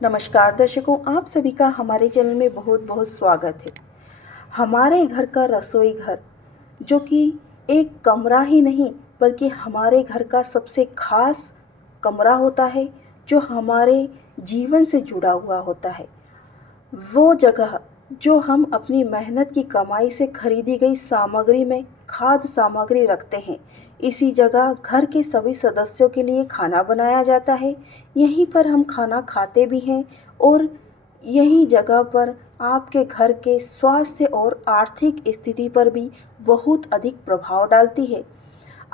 नमस्कार दर्शकों, आप सभी का हमारे चैनल में बहुत बहुत स्वागत है। हमारे घर का रसोई घर जो कि एक कमरा ही नहीं बल्कि हमारे घर का सबसे खास कमरा होता है, जो हमारे जीवन से जुड़ा हुआ होता है। वो जगह जो हम अपनी मेहनत की कमाई से खरीदी गई सामग्री में खाद्य सामग्री रखते हैं। इसी जगह घर के सभी सदस्यों के लिए खाना बनाया जाता है। यहीं पर हम खाना खाते भी हैं और यही जगह पर आपके घर के स्वास्थ्य और आर्थिक स्थिति पर भी बहुत अधिक प्रभाव डालती है।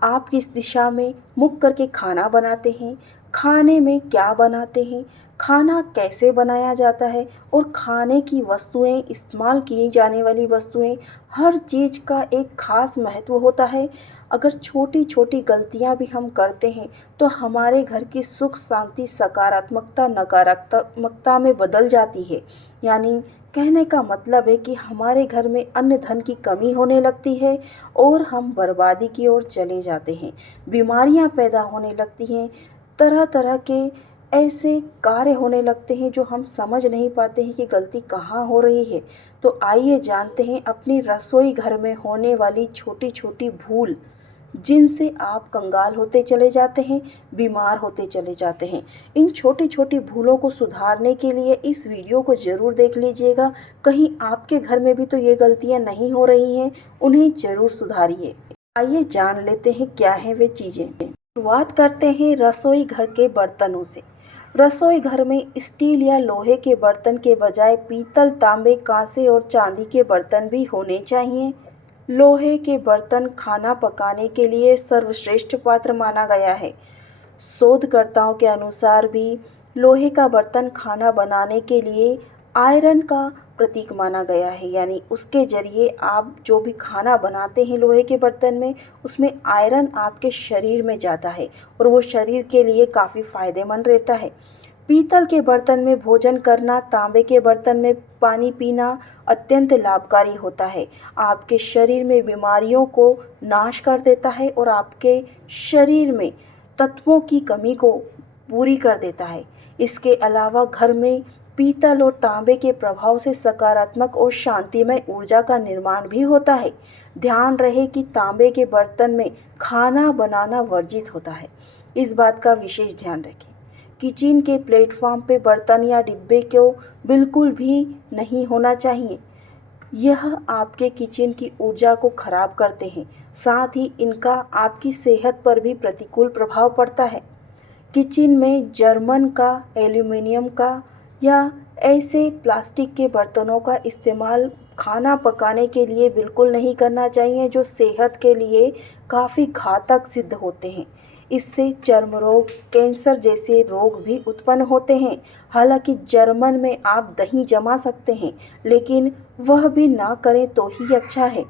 आप किस दिशा में मुख करके खाना बनाते हैं, खाने में क्या बनाते हैं, खाना कैसे बनाया जाता है और खाने की वस्तुएं, इस्तेमाल की जाने वाली वस्तुएं, हर चीज़ का एक खास महत्व होता है। अगर छोटी छोटी गलतियां भी हम करते हैं तो हमारे घर की सुख शांति सकारात्मकता नकारात्मकता में बदल जाती है। यानी कहने का मतलब है कि हमारे घर में अन्न धन की कमी होने लगती है और हम बर्बादी की ओर चले जाते हैं। बीमारियां पैदा होने लगती हैं, तरह तरह के ऐसे कार्य होने लगते हैं जो हम समझ नहीं पाते हैं कि गलती कहाँ हो रही है। तो आइए जानते हैं अपनी रसोई घर में होने वाली छोटी छोटी भूल, जिनसे आप कंगाल होते चले जाते हैं, बीमार होते चले जाते हैं। इन छोटी छोटी भूलों को सुधारने के लिए इस वीडियो को ज़रूर देख लीजिएगा। कहीं आपके घर में भी तो ये गलतियां नहीं हो रही हैं, उन्हें ज़रूर सुधारिए। आइए जान लेते हैं क्या हैं वे चीज़ें। शुरुआत करते हैं रसोई घर के बर्तनों से। रसोई घर में स्टील या लोहे के बर्तन के बजाय पीतल, तांबे, कांसे और चांदी के बर्तन भी होने चाहिए। लोहे के बर्तन खाना पकाने के लिए सर्वश्रेष्ठ पात्र माना गया है। शोधकर्ताओं के अनुसार भी लोहे का बर्तन खाना बनाने के लिए आयरन का प्रतीक माना गया है। यानी उसके जरिए आप जो भी खाना बनाते हैं लोहे के बर्तन में, उसमें आयरन आपके शरीर में जाता है और वो शरीर के लिए काफ़ी फायदेमंद रहता है। पीतल के बर्तन में भोजन करना, तांबे के बर्तन में पानी पीना अत्यंत लाभकारी होता है। आपके शरीर में बीमारियों को नाश कर देता है और आपके शरीर में तत्वों की कमी को पूरी कर देता है। इसके अलावा घर में पीतल और तांबे के प्रभाव से सकारात्मक और शांतिमय ऊर्जा का निर्माण भी होता है। ध्यान रहे कि तांबे के बर्तन में खाना बनाना वर्जित होता है, इस बात का विशेष ध्यान रखें। किचन के प्लेटफॉर्म पे बर्तन या डिब्बे को बिल्कुल भी नहीं होना चाहिए। यह आपके किचन की ऊर्जा को खराब करते हैं, साथ ही इनका आपकी सेहत पर भी प्रतिकूल प्रभाव पड़ता है। किचन में जर्मन का, एल्युमिनियम का या ऐसे प्लास्टिक के बर्तनों का इस्तेमाल खाना पकाने के लिए बिल्कुल नहीं करना चाहिए, जो सेहत के लिए काफ़ी घातक सिद्ध होते हैं। इससे चर्म रोग, कैंसर जैसे रोग भी उत्पन्न होते हैं। हालांकि जर्मन में आप दही जमा सकते हैं, लेकिन वह भी ना करें तो ही अच्छा है।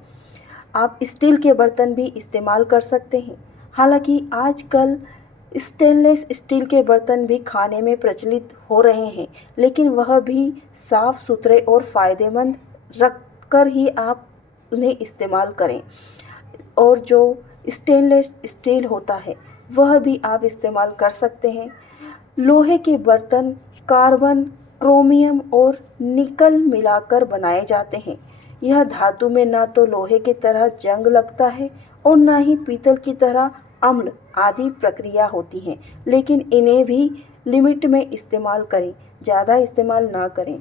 आप स्टील के बर्तन भी इस्तेमाल कर सकते हैं। हालांकि आजकल स्टेनलेस स्टील के बर्तन भी खाने में प्रचलित हो रहे हैं, लेकिन वह भी साफ़ सुथरे और फ़ायदेमंद रख कर ही आप उन्हें इस्तेमाल करें। और जो स्टेनलेस स्टील होता है वह भी आप इस्तेमाल कर सकते हैं। लोहे के बर्तन कार्बन, क्रोमियम और निकल मिलाकर बनाए जाते हैं। यह धातु में ना तो लोहे की तरह जंग लगता है और ना ही पीतल की तरह अम्ल आदि प्रक्रिया होती है, लेकिन इन्हें भी लिमिट में इस्तेमाल करें, ज़्यादा इस्तेमाल ना करें।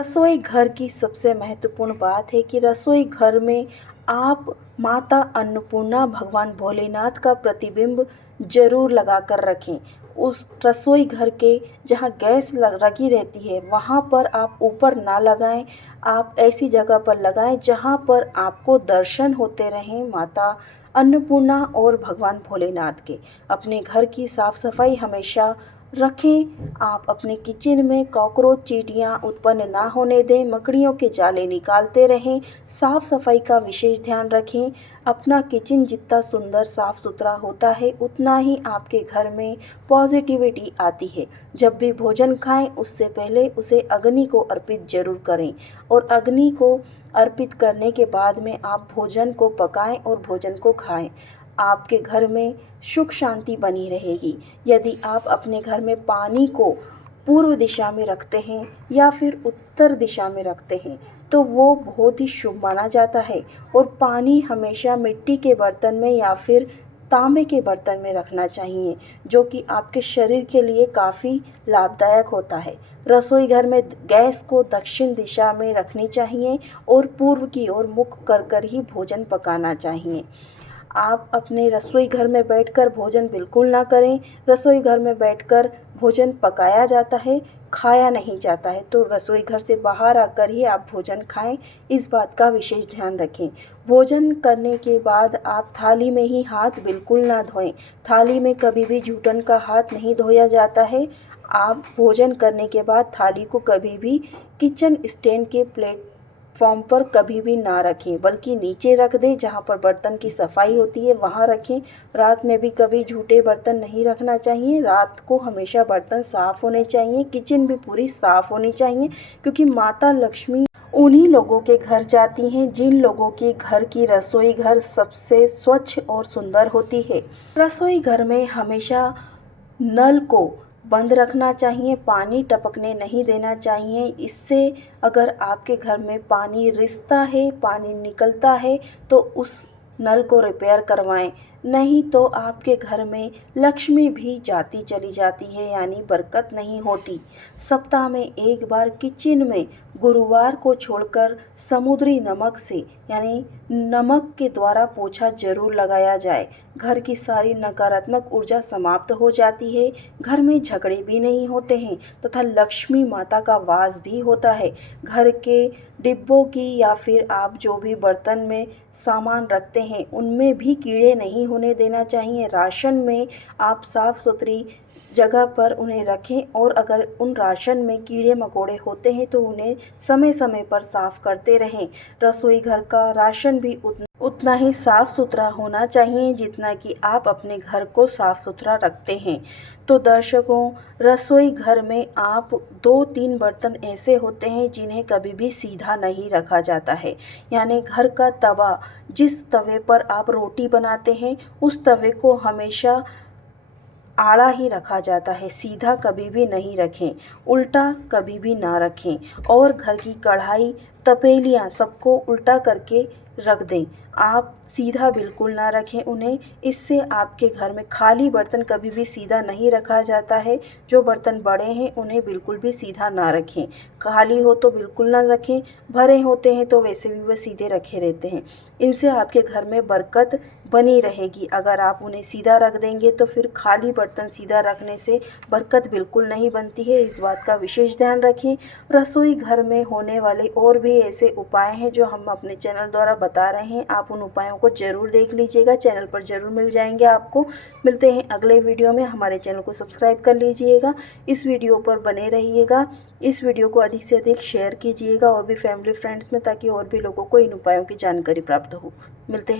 रसोई घर की सबसे महत्वपूर्ण बात है कि रसोई घर में आप माता अन्नपूर्णा, भगवान भोलेनाथ का प्रतिबिंब जरूर लगा कर रखें। उस रसोई घर के जहाँ गैस लगी रहती है वहाँ पर आप ऊपर ना लगाएं, आप ऐसी जगह पर लगाएं जहाँ पर आपको दर्शन होते रहें माता अन्नपूर्णा और भगवान भोलेनाथ के। अपने घर की साफ़ सफाई हमेशा रखें। आप अपने किचन में कॉकरोच, चींटियाँ उत्पन्न ना होने दें, मकड़ियों के जाले निकालते रहें, साफ़ सफाई का विशेष ध्यान रखें। अपना किचन जितना सुंदर साफ़ सुथरा होता है उतना ही आपके घर में पॉजिटिविटी आती है। जब भी भोजन खाएं उससे पहले उसे अग्नि को अर्पित जरूर करें और अग्नि को अर्पित करने के बाद में आप भोजन को पकाएं और भोजन को खाएं। आपके घर में सुख शांति बनी रहेगी। यदि आप अपने घर में पानी को पूर्व दिशा में रखते हैं या फिर उत्तर दिशा में रखते हैं तो वो बहुत ही शुभ माना जाता है। और पानी हमेशा मिट्टी के बर्तन में या फिर तांबे के बर्तन में रखना चाहिए, जो कि आपके शरीर के लिए काफ़ी लाभदायक होता है। रसोई घर में गैस को दक्षिण दिशा में रखनी चाहिए और पूर्व की ओर मुख कर ही भोजन पकाना चाहिए। आप अपने रसोई घर में बैठकर भोजन बिल्कुल ना करें। रसोई घर में बैठकर भोजन पकाया जाता है, खाया नहीं जाता है। तो रसोई घर से बाहर आकर ही आप भोजन खाएं, इस बात का विशेष ध्यान रखें। भोजन करने के बाद आप थाली में ही हाथ बिल्कुल ना धोएं। थाली में कभी भी जूठन का हाथ नहीं धोया जाता है। आप भोजन करने के बाद थाली को कभी भी किचन स्टैंड के प्लेटफॉर्म पर कभी भी ना रखें, बल्कि नीचे रख दें, जहाँ पर बर्तन की सफाई होती है वहाँ रखें। रात में भी कभी झूठे बर्तन नहीं रखना चाहिए। रात को हमेशा बर्तन साफ़ होने चाहिए, किचन भी पूरी साफ़ होनी चाहिए, क्योंकि माता लक्ष्मी उन्हीं लोगों के घर जाती हैं जिन लोगों के घर की रसोई घर सबसे स्वच्छ और सुंदर होती है। रसोई घर में हमेशा नल को बंद रखना चाहिए, पानी टपकने नहीं देना चाहिए। इससे अगर आपके घर में पानी रिसता है, पानी निकलता है, तो उस नल को रिपेयर करवाएं, नहीं तो आपके घर में लक्ष्मी भी जाती चली जाती है, यानी बरकत नहीं होती। सप्ताह में एक बार किचन में गुरुवार को छोड़कर समुद्री नमक से यानी नमक के द्वारा पोछा जरूर लगाया जाए। घर की सारी नकारात्मक ऊर्जा समाप्त हो जाती है, घर में झगड़े भी नहीं होते हैं तथा लक्ष्मी माता का वास भी होता है। घर के डिब्बों की या फिर आप जो भी बर्तन में सामान रखते हैं उनमें भी कीड़े नहीं होने देना चाहिए। राशन में आप साफ़ सुथरी जगह पर उन्हें रखें, और अगर उन राशन में कीड़े मकोड़े होते हैं तो उन्हें समय समय पर साफ़ करते रहें। रसोई घर का राशन भी उतना ही साफ़ सुथरा होना चाहिए जितना कि आप अपने घर को साफ़ सुथरा रखते हैं। तो दर्शकों, रसोई घर में आप 2-3 बर्तन ऐसे होते हैं जिन्हें कभी भी सीधा नहीं रखा जाता है, यानी घर का तवा, जिस तवे पर आप रोटी बनाते हैं उस तवे को हमेशा आड़ा ही रखा जाता है, सीधा कभी भी नहीं रखें, उल्टा कभी भी ना रखें। और घर की कढ़ाई, तपेलियाँ सबको उल्टा करके रख दें, आप सीधा बिल्कुल ना रखें उन्हें। इससे आपके घर में खाली बर्तन कभी भी सीधा नहीं रखा जाता है। जो बर्तन बड़े हैं उन्हें बिल्कुल भी सीधा ना रखें, खाली हो तो बिल्कुल ना रखें, भरे होते हैं तो वैसे भी वह सीधे रखे रहते हैं। इनसे आपके घर में बरकत बनी रहेगी। अगर आप उन्हें सीधा रख देंगे तो फिर खाली बर्तन सीधा रखने से बरकत बिल्कुल नहीं बनती है, इस बात का विशेष ध्यान रखें। रसोई घर में होने वाले और भी ऐसे उपाय हैं जो हम अपने चैनल द्वारा बता रहे हैं, आप उन उपायों को ज़रूर देख लीजिएगा, चैनल पर ज़रूर मिल जाएंगे आपको। मिलते हैं अगले वीडियो में, हमारे चैनल को सब्सक्राइब कर लीजिएगा, इस वीडियो पर बने रहिएगा, इस वीडियो को अधिक से अधिक शेयर कीजिएगा और भी फैमिली फ्रेंड्स में, ताकि और भी लोगों को इन उपायों की जानकारी प्राप्त हो। मिलते हैं।